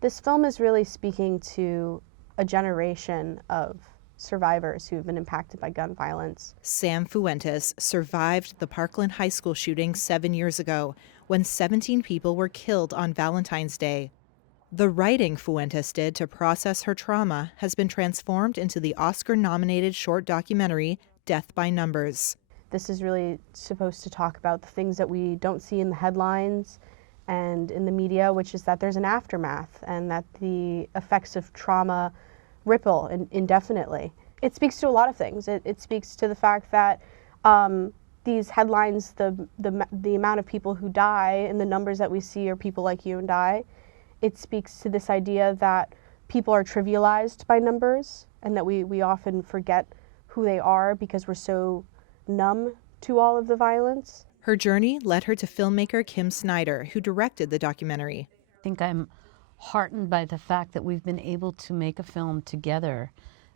This film is really speaking to a generation of survivors who have been impacted by gun violence. Sam Fuentes survived the Parkland high school shooting 7 years ago when 17 people were killed on Valentine's Day. The writing Fuentes did to process her trauma has been transformed into the Oscar-nominated short documentary Death by Numbers. This is really supposed to talk about the things that we don't see in the headlines and in the media, which is that there's an aftermath and that the effects of trauma ripple indefinitely. It speaks to a lot of things. It speaks to the fact that these headlines, the amount of people who die and the numbers that we see are people like you and I. It speaks to this idea that people are trivialized by numbers and that we often forget who they are because we're so numb to all of the violence. Her journey led her to filmmaker Kim Snyder, who directed the documentary. I think I'm heartened by the fact that we've been able to make a film together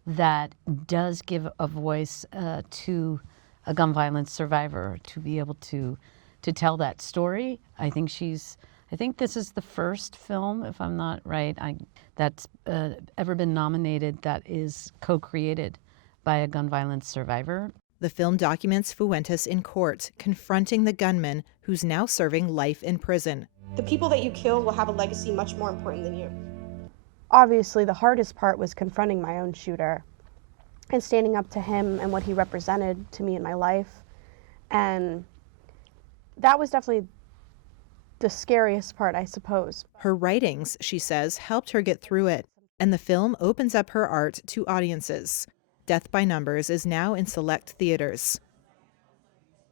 that does give a voice to a gun violence survivor, to be able to tell that story. I think this is the first film, if I'm not right, that's ever been nominated that is co-created by a gun violence survivor. The film documents Fuentes in court, confronting the gunman who's now serving life in prison. The people that you kill will have a legacy much more important than you. Obviously, the hardest part was confronting my own shooter and standing up to him and what he represented to me in my life. And that was definitely the scariest part, I suppose. Her writings, she says, helped her get through it, and the film opens up her art to audiences. Death by Numbers is now in select theaters.